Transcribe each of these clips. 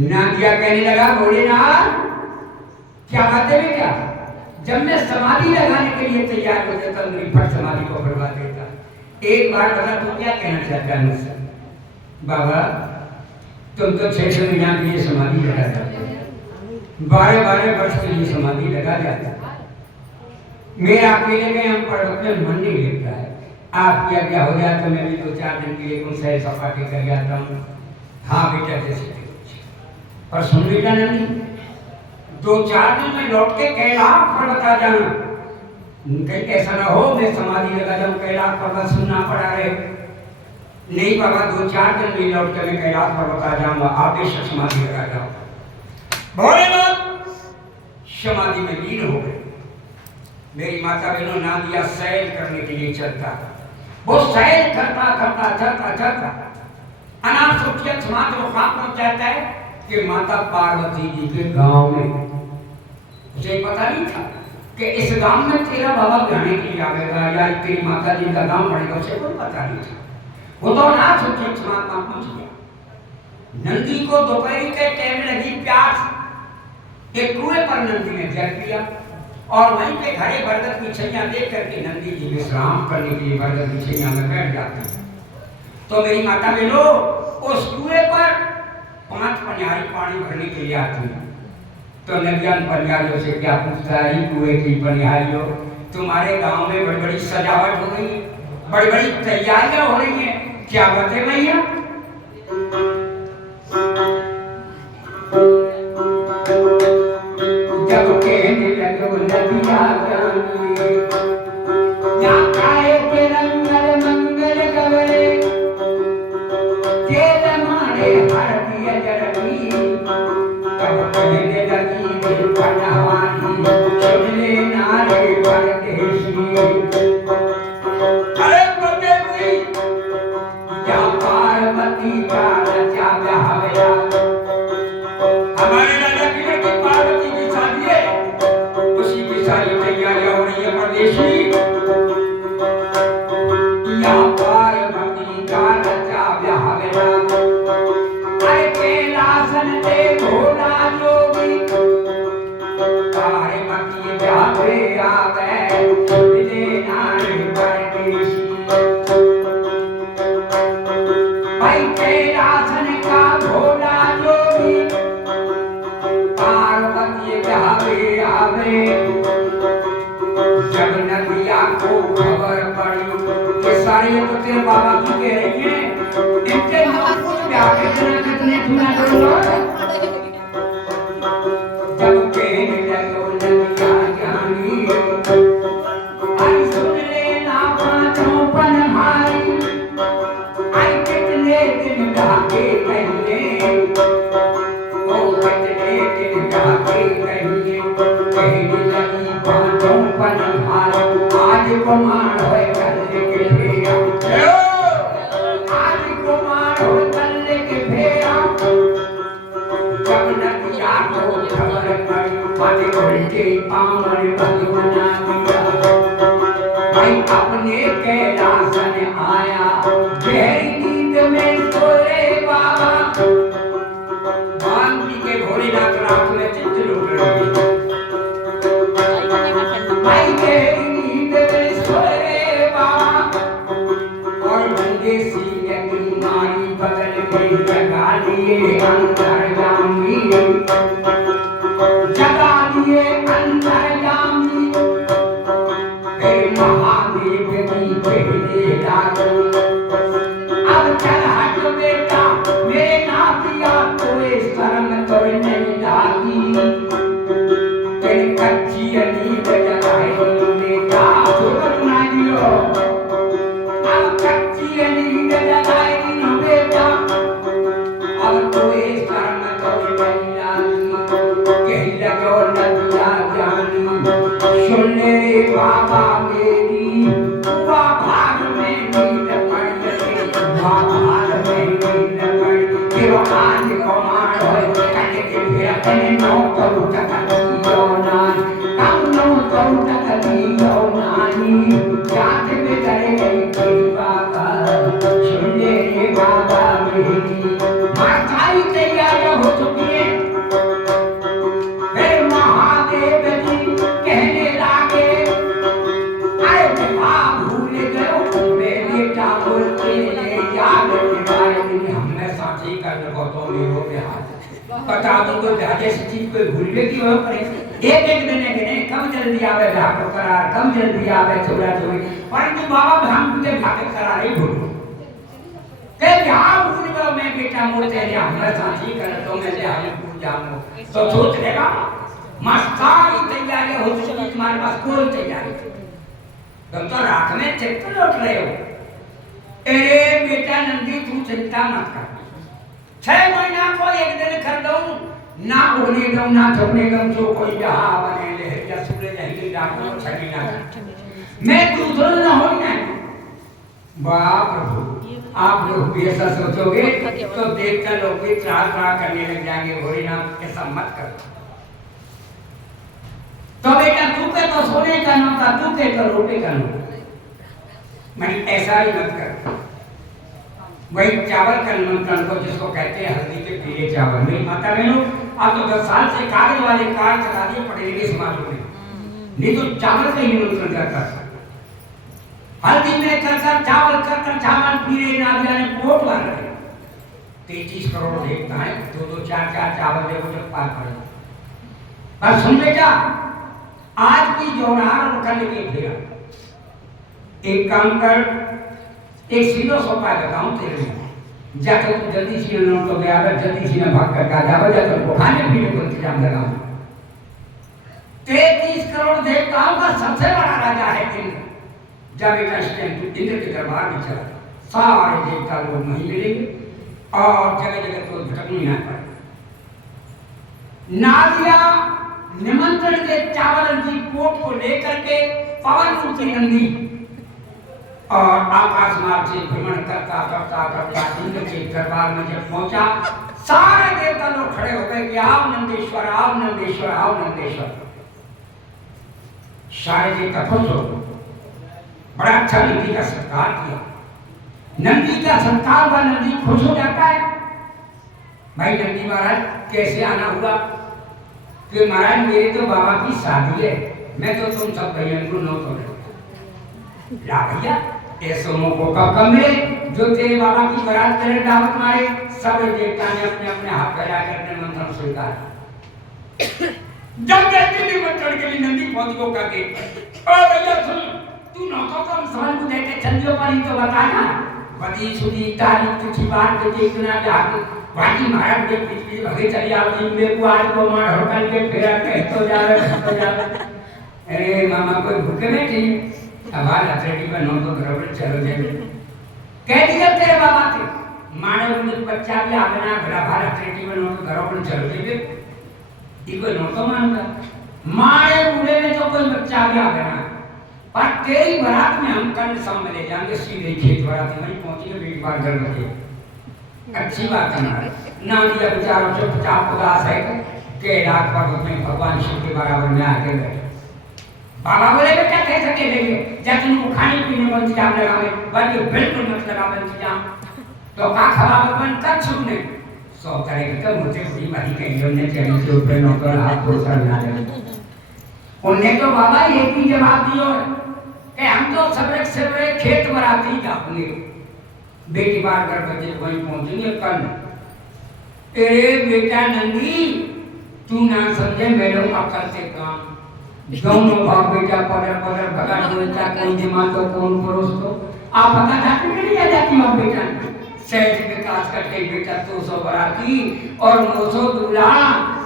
नादिया कहने लगा भोलेनाथ क्या बात है क्या? जब मैं समाधि लगाने के लिए तैयार हो जाता हूँ मेरी फट समाधि को करवा देता। एक बार बता तू क्या कहना चाहता है मुझसे? बाबा तुम तो 6 महीना के लिए समाधि लगा जाते, 12 वर्ष के लिए समाधि लगा जाता, मेरा अकेले में हम पर्वत में मन नहीं लगता है। आप क्या हो जाए तो मैं भी 2-4 दिन के लिए उन सैर सपाटे कर जाता हूँ। हाँ बेटा जैसे पर सुन बेटा नहीं, 2-4 दिन में लौट के कैलाश पर्वत आ जाना, कहीं ऐसा ना हो मैं समाधि लगा जाऊं कैलाश पर्वत सुनना पड़ा रहे। नहीं बाबा 2-4 दिन में लौट के मैं कैलाश पर्वत आ जाऊंगा, आप बेशक समाधि लगा जाओ। भोलेनाथ समाधि में लीन हो गए। मेरी माता बहनों नादिया सैर करने के लिए चलता, वो सैर करता करता चलता चलता अनाथ सुखिया समाधि को कहाँ पहुंच जाता है कि माता पार्वती जी के गांव में। मुझे पता नहीं था कि इस गांव में तेरा बाबा रहने के लिए आवेगा या तेरी माता जी का गांव पड़ेगा, उसे कोई पता नहीं था। वो तो अनाथ सुखिया समाधि पहुंच गया। नंदी को दोपहर के टाइम लगी प्यास, एक कुएं पर नंदी ने जल पिया और वहीं पे घरे बरगद की छैया देख करके नंदी जी विश्राम करने के लिए बरगद की छैया में बैठ जाते हैं। तो मेरी माता बहनों उस कुएं पर 5 पनियारी पानी भरने के लिए आती है। तो नदियान पनियारियों से क्या पूछता है, कुएं की पनियारियों तुम्हारे गांव में बड़ी बड़ी सजावट हो रही है, बड़ी बड़ी तैयारियां हो रही हैं, क्या बातें भैया? जब कहने लगो नदिया डाले। जब नदिया को खबर पड़ी कि सारी ये तो तेरे बाबा की कह रही है, इनके नाम कुछ ब्याह के कितने धुना करूंगा। जब कहने लगो नदिया ज्ञानी, आई सुन लेना पांचों पनहारी, आई कितने दिन ढाके कहिए, ओ कितने दिन ढाके कहिए, कहने लगी पांचों पनहारी, आज कुमार होए कल के फेरा, आज कुमार होए कल के फेरा। जब नदिया को खबर पड़ी, पति उल्टे पावन भगवाना दिया, भाई अपने कैलाश में आया, गहरी नींद में सोए बाबा। वाल्मीकि के भोलेनाथ रात में चित्त लूट रही, भाई गहरी नींद में सोए बाबा, और बंदे सीने की मारी बगल में जगा लिए अंतर्यामी, जगा लिए अंतर्यामी। फिर महादेव की कहने लागो, अब चल हट बेटा, मेरे नातिया कोई शर्म तो नहीं लागी, तेरी कच्ची नींद जगाई बेटा, सुन ना दियो, अब कच्ची नींद जगाई बेटा, अब कोई शर्म तो नहीं लागी। कह लगो नदिया जानी, सुन ले बाबा मेरी, हुआ भाग में नींद पड़ गई, हुआ भाग में नींद पड़ गई, फिर आज कुमार होए कल के फेरा, तेने नौ करू तक दियो नानी, कम नौ करू तक दियो नानी, जात में चले गई तेरी बाबा, सुन ले बाबा मेरी। माताई तैयार हो चुकी है। फिर महादेव जी कहने लागे, आए बाप भूल गए मेरे टावर के याद दिवाए, हमने साथी कर तो मेरो हाथ बता दो, कोई ज्यादा सी चीज कोई भूल गई कि वह करे, एक एक दिन गिने, कम जल्दी आवे भाग करार, कम जल्दी आवे चोरा चोरी, परंतु बाबा हम तुझे भाग करार ही भूल के यहाँ भूल गए, मैं बेटा मोते ने हमने साथी कर तो मैं ले आने भूल जाऊँ, तो सोच लेगा मस्तानी तैयारी हो चुकी, तुम्हारे पास कोई तैयारी, तुम तो रात में चित्त लौट रहे हो। अरे बेटा नंदी तू चिंता मत कर, 6 महीना को एक दिन कर दूं, ना उगने दूं ना थकने दूं, जो कोई यहाँ बने ले या सूरज नहीं डालो छड़ी ना, मैं दूसरों न हो ना। बाप प्रभु, आप लोग भी ऐसा सोचोगे तो देखकर लोग भी त्राह करने लग जाएंगे, भोलेनाथ ऐसा मत करो। तो बेटा तू के तो सोने का नौता, तू के तो रोटे का नौता, मैं ऐसा ही मत कर। वही चावल का निमंत्रण को जिसको कहते हैं हल्दी के पीले चावल, मेरी माता बहनों आप तो 10 साल से कागज वाले कार्ड चला दिए पढ़े समाज में, नहीं तो चावल का ही निमंत्रण करता था। हल्दी में कर चावल पीले ना जाने पोट भर रहे, 33 करोड़ देखता है, 2-2 4-4 चावल देखो जब पार पड़े। पर सुन बेटा, आज की जोनार और कल की फेरा, एक काम कर, एक सीधो सोपा बताऊं तेरे लिए, जाकर तू जल्दी से लोग तो गया, जल्दी से भाग कर का जाओ, जाकर को खाने पीने को इंतजाम लगाओ। 33 करोड़ देवताओं का सबसे बड़ा राजा है इंद्र। जब एक इंद्र के दरबार में चला, सारे देवता लोग वहीं मिलेंगे और जगह जगह तो भटकनी ना पड़े। नादिया निमंत्रण के चावल की कोट को लेकर के पवन सूत्र नंदी और आकाश मार्ग से भ्रमण करता करता करता इंद्र के दरबार में जब पहुंचा, सारे देवता लोग खड़े हो गए कि आओ नंदेश्वर, आओ नंदेश्वर, आओ नंदेश्वर। सारे देवता खुश हो, बड़ा अच्छा नंदी का सत्कार किया। नंदी का सत्कार हुआ, नंदी खुश हो जाता है। भाई नंदी महाराज कैसे आना हुआ कि महाराज मेरे तो बाबा की शादी है, मैं तो तुम सब भैया को नो तो ला भैया ऐसे मौकों का कम मिले जो तेरे बाबा की बारात करे दावत मारे। सब देवता ने अपने अपने हाथ फैला कर अपने मंत्र स्वीकार। जब कहती निमंत्रण के लिए नंदी पहुंच को करके ओ भैया सुन तू नौकों का मुसलमान को देख के चंदियों पर ही तो बताना बदी सुदी तारीख चिट्ठी बात के देखना जाके वाकी महाराज के पीछे भगे चली आओ दिन में को आज को मार होटल के फेरा के तो जा अरे मामा कोई भूखे में थी आवाज अथरेटी पर नो तो घर पर चलो जाए कह दिया तेरे बाबा थे मानव ने बच्चा भी आगना घरा भार अथरेटी पर नो तो घर पर चलो जाए ये कोई नो तो मानता मारे बूढ़े में तो कोई बच्चा भी आगना पर तेरी बारात में हम कल शाम में ले जाएंगे सीधे खेत बारात में पहुंचेंगे बेटी बार घर में अच्छी बात है ना दिया बेचारा जो 50 है के रात पर्वत में भगवान शिव के बराबर में आके बैठे बाबा बोले बेटा कैसे के लेंगे जब तुमको खाने पीने में इंतजाम लगावे बल्कि बिल्कुल मत लगावे इंतजाम तो का खराब बन तक छूने सौ तरह के मुझे बड़ी बड़ी कहीं ने चली के ऊपर नौकर हाथ भरोसा बना दे उन्हें तो बाबा एक ही जवाब दियो कि हम तो सबरे खेत बराती जाएंगे बेटी बार घर बच्चे वहीं पहुंचेंगे कल तेरे बेटा नंदी तू ना समझे मेरे का करते काम दोनों बाप बेटा पदर भगा बोलता कोई दिमाग तो कौन परोस तो आप पता जाते नहीं आ जाती हो बेटा सहज विकास करके बेटा 200 बराती और 900 दूल्हा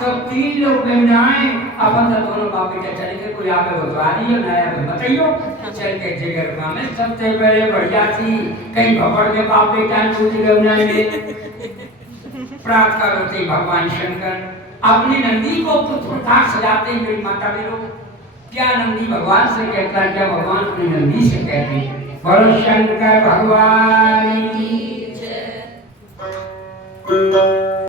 सब 3 लोग बनाए अपन तो दोनों बाप बेटा चले गए कोई आगे बता रही है नया बताइयो चल के जिगर में सबसे पहले बढ़िया थी कहीं भपड़ में बाप बेटा दूध बनाए प्रार्थना करते भगवान शंकर अपने नंदी को पुत्र सजाते मेरी माता मेरे क्या नंदी भगवान से कहता है क्या भगवान अपनी नंदी से कहते हैं बोलो शंकर भगवान की जय।